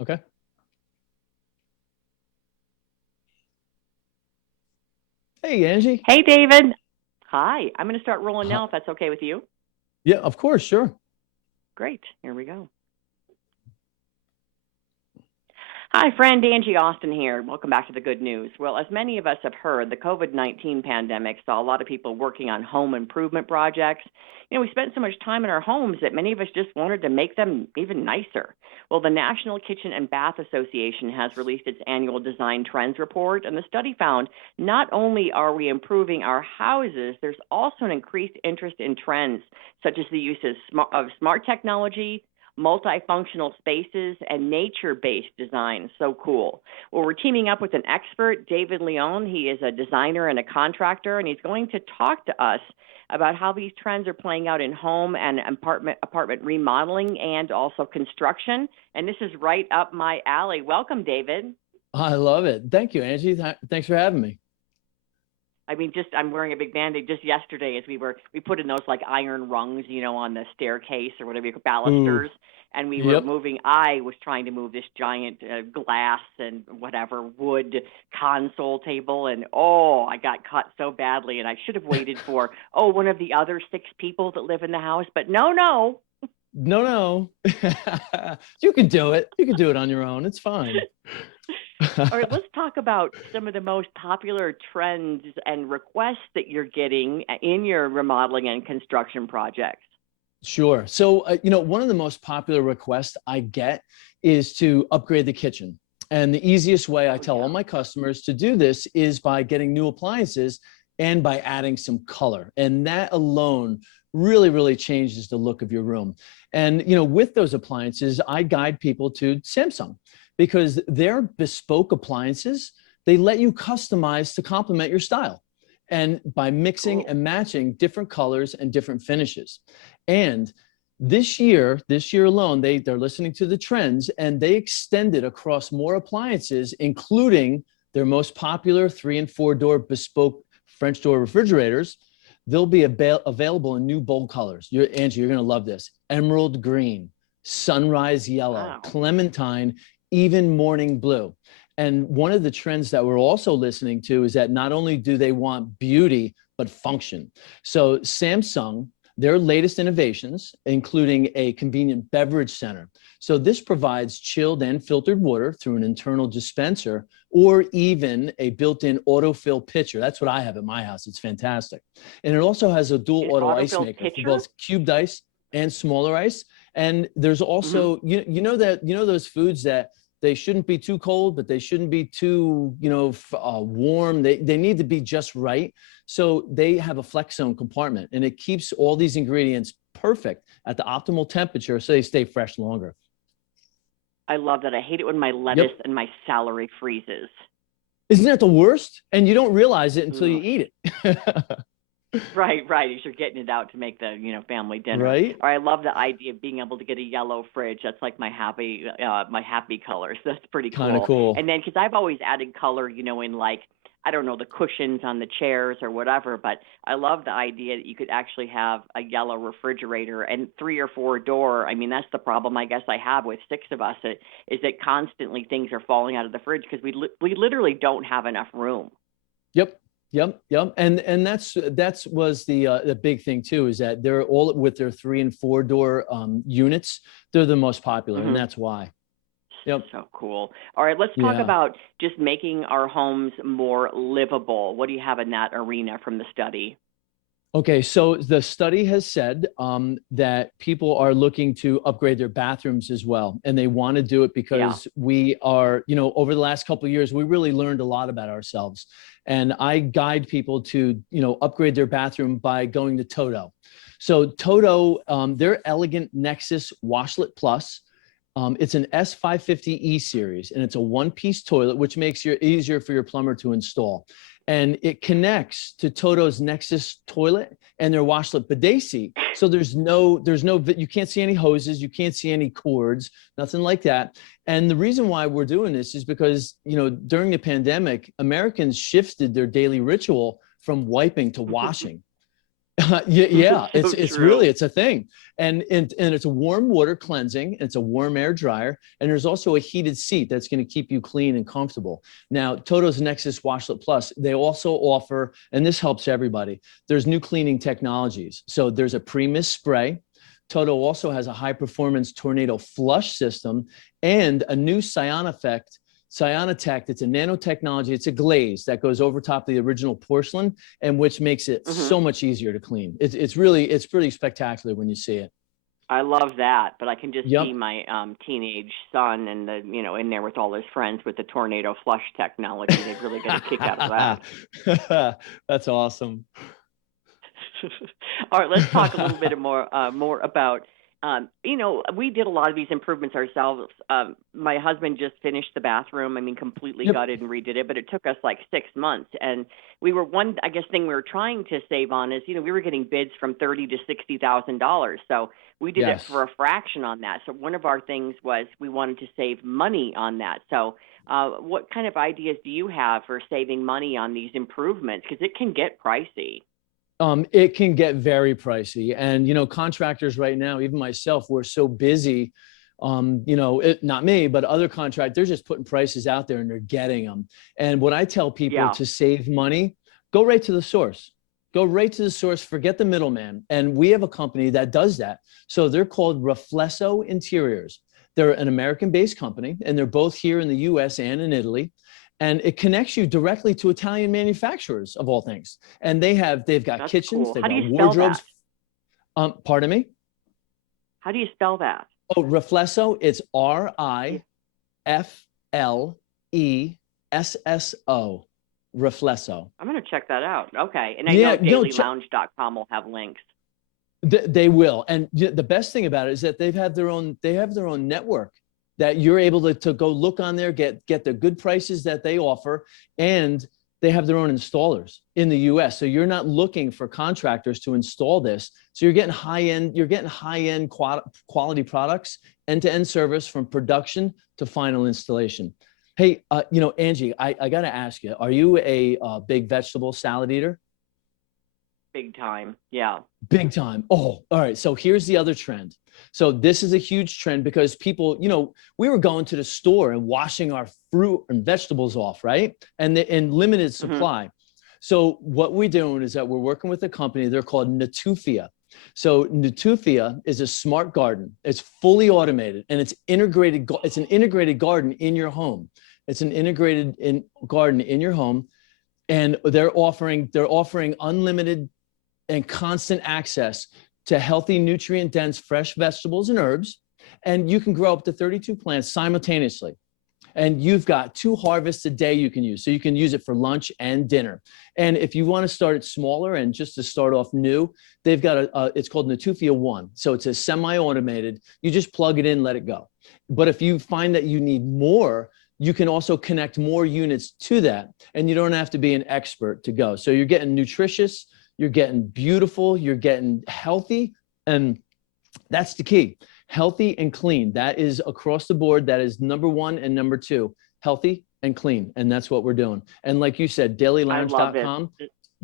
Okay. Hey, Angie. Hey, David. Hi. I'm going to start rolling Huh. now if that's okay with you. Yeah, of course, sure. Great. Here we go. Hi, friend Angie Austin here. Welcome back to the good news. Well, as many of us have heard, the COVID-19 pandemic saw a lot of people working on home improvement projects. We spent so much time in our homes that many of us just wanted to make them even nicer. Well, the National Kitchen and Bath Association has released its annual Design Trends report, and the study found not only are we improving our houses, there's also an increased interest in trends such as the use of smart technology, multifunctional spaces, and nature-based design. So cool. Well, we're teaming up with an expert, David Leon. He is a designer and a contractor, and he's going to talk to us about how these trends are playing out in home and apartment remodeling and also construction. And this is right up my alley. Welcome, David. I love it. Thank you, Angie. Thanks for having me. I mean, I'm wearing a big Band-Aid. Just yesterday, as we put in those like iron rungs, on the staircase or whatever you call Ooh, balusters, and we were yep. moving. I was trying to move this giant glass and whatever wood console table, and I got cut so badly. And I should have waited for one of the other six people that live in the house, but no. No, no. You can do it. You can do it on your own. It's fine. All right, let's talk about some of the most popular trends and requests that you're getting in your remodeling and construction projects. Sure. So, one of the most popular requests I get is to upgrade the kitchen. And the easiest way I Oh, tell all yeah. my customers to do this is by getting new appliances and by adding some color. And that alone really, really changes the look of your room. And, with those appliances, I guide people to Samsung because their bespoke appliances, they let you customize to complement your style. And by mixing Cool. and matching different colors and different finishes. And this year alone, they're listening to the trends and they extended across more appliances, including their most popular 3 and 4 door bespoke French door refrigerators. They'll be available in new bold colors. Angie, you're going to love this. Emerald green, sunrise yellow, Wow. clementine, even morning blue. And one of the trends that we're also listening to is that not only do they want beauty, but function. So Samsung, their latest innovations, including a convenient beverage center. So this provides chilled and filtered water through an internal dispenser or even a built-in autofill pitcher. That's what I have at my house. It's fantastic. And it also has a dual An auto ice autofill maker for pitcher? both cubed ice and smaller ice. And there's Hmm. also, those foods that they shouldn't be too cold, but they shouldn't be too, warm. They need to be just right. So they have a flex zone compartment and it keeps all these ingredients perfect at the optimal temperature so they stay fresh longer. I love that. I hate it when my lettuce Yep. and my celery freezes. Isn't that the worst? And you don't realize it until you Ugh. eat it. Right. As you're getting it out to make the, family dinner. Right? Or I love the idea of being able to get a yellow fridge. That's like my happy colors. That's pretty Kind of cool. cool. And then, because I've always added color, in like, I don't know, the cushions on the chairs or whatever, but I love the idea that you could actually have a yellow refrigerator and 3 or 4 door. I mean, that's the problem I guess I have with six of us is that constantly things are falling out of the fridge because we literally don't have enough room. Yep. Yep. And that's was the big thing too, is that they're all with their 3 and 4 door units. They're the most popular, and Hmm. that's why. Yep. So cool. All right, let's talk Yeah. about just making our homes more livable. What do you have in that arena from the study? Okay, so the study has said that people are looking to upgrade their bathrooms as well, and they want to do it Yeah. because we are, over the last couple of years, we really learned a lot about ourselves. And I guide people to, upgrade their bathroom by going to Toto. So Toto, their Elegant Nexus Washlet Plus. It's an S550E series, and it's a one-piece toilet, which makes it easier for your plumber to install. And it connects to Toto's Nexus toilet and their washlet bidet seat. So you can't see any hoses, you can't see any cords, nothing like that. And the reason why we're doing this is because, during the pandemic, Americans shifted their daily ritual from wiping to washing. Yeah, So it's true. really, it's a thing. And it's a warm water cleansing, and it's a warm air dryer, and there's also a heated seat that's going to keep you clean and comfortable. Now, Toto's Nexus Washlet Plus, they also offer, and this helps everybody, there's new cleaning technologies. So there's a pre-mist spray. Toto also has a high performance tornado flush system and a new Cyanotect. It's a nanotechnology. It's a glaze that goes over top of the original porcelain, and which makes it Hmm. so much easier to clean. It's pretty spectacular when you see it. I love that, but I can just see Yep. my teenage son and in there with all his friends with the tornado flush technology. They'd really get a kick out of that. That's awesome. All right, let's talk a little bit more about. We did a lot of these improvements ourselves. My husband just finished the bathroom. I mean, completely Yep. gutted and redid it, but it took us like 6 months. And I guess, thing we were trying to save on is, we were getting bids from $30,000 to $60,000. So we did it for Yes. a fraction on that. So one of our things was we wanted to save money on that. So what kind of ideas do you have for saving money on these improvements? Because it can get pricey. It can get very pricey. And, contractors right now, even myself, we're so busy. Not me, but other contractors, they're just putting prices out there and they're getting them. And what I tell people Yeah. to save money, go right to the source. Go right to the source, forget the middleman. And we have a company that does that. So they're called Reflesso Interiors. They're an American-based company, and they're both here in the US and in Italy. And it connects you directly to Italian manufacturers of all things. And they've got That's kitchens, cool. they've How do got you spell that? wardrobes. Pardon me. How do you spell that? Oh, Reflesso. It's R Yeah. I F L E S S O. Reflesso. I'm going to check that out. Okay. And I know Yeah, dailylounge.com will have links. they will. And the best thing about it is that they have their own network that you're able to go look on there, get the good prices that they offer, and they have their own installers in the US. So you're not looking for contractors to install this. So you're getting high-end quality products, end-to-end service from production to final installation. Hey, Angie, I got to ask you, are you a big vegetable salad eater? Big time. Yeah. Big time. Oh, all right. So here's the other trend. So this is a huge trend because people, we were going to the store and washing our fruit and vegetables off, right? And in limited Hmm. supply. So what we're doing is that we're working with a company. They're called Natufia. So Natufia is a smart garden. It's fully automated and it's integrated. It's an integrated garden in your home. It's an garden in your home, and they're offering unlimited and constant access to healthy, nutrient dense, fresh vegetables and herbs. And you can grow up to 32 plants simultaneously. And you've got 2 harvests a day you can use. So you can use it for lunch and dinner. And if you want to start it smaller and just to start off new, they've got it's called Natufia One. So it's a semi-automated, you just plug it in, let it go. But if you find that you need more, you can also connect more units to that. And you don't have to be an expert to go. So you're getting nutritious, you're getting beautiful, you're getting healthy, and that's the key. Healthy and clean. That is across the board. That is number one and number two. Healthy and clean. And that's what we're doing. And like you said, I love it. dailylounge.com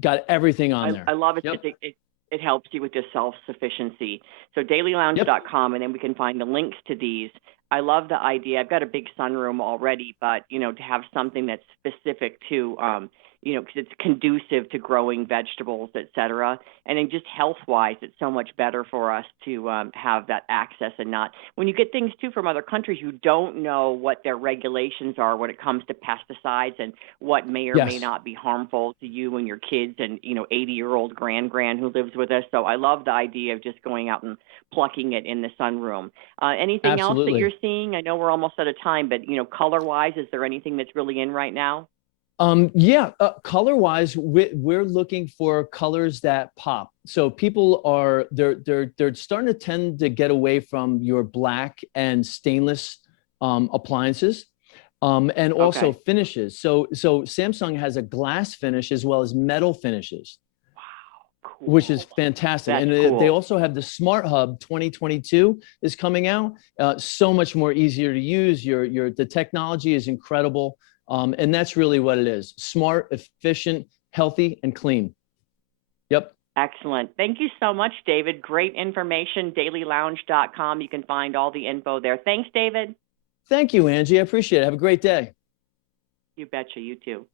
got everything on I there. love it Yep. because it helps you with your self-sufficiency. So Yep. dailylounge.com, and then we can find the links to these. I love the idea. I've got a big sunroom already, but to have something that's specific to because it's conducive to growing vegetables, et cetera. And then just health-wise, it's so much better for us to have that access and not when you get things too from other countries, you don't know what their regulations are when it comes to pesticides and what may or may Yes. not be harmful to you and your kids and 80-year-old grand who lives with us. So I love the idea of just going out and plucking it in the sunroom. Anything else that you're Absolutely. seeing? I know we're almost out of time, but color-wise, is there anything that's really in right now? Yeah, color wise, we're looking for colors that pop. So people they're starting to tend to get away from your black and stainless appliances, and also Okay. finishes. So Samsung has a glass finish as well as metal finishes, which is Cool. fantastic. That's And they cool. also have the Smart Hub 2022 is coming out. So much more easier to use. The technology is incredible. And that's really what it is: smart, efficient, healthy, and clean. Yep. Excellent. Thank you so much, David. Great information, dailylounge.com. You can find all the info there. Thanks, David. Thank you, Angie. I appreciate it. Have a great day. You betcha. You too.